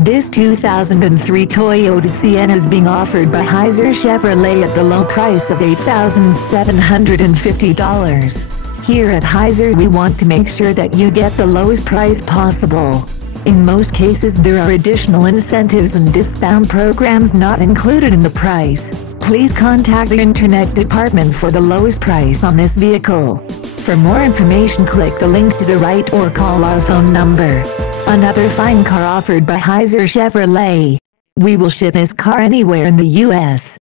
This 2003 Toyota Sienna is being offered by Heiser Chevrolet at the low price of $8,750. Here at Heiser we want to make sure that you get the lowest price possible. In most cases there are additional incentives and discount programs not included in the price. Please contact the Internet Department for the lowest price on this vehicle. For more information click the link to the right or call our phone number. Another fine car offered by Heiser Chevrolet. We will ship this car anywhere in the U.S.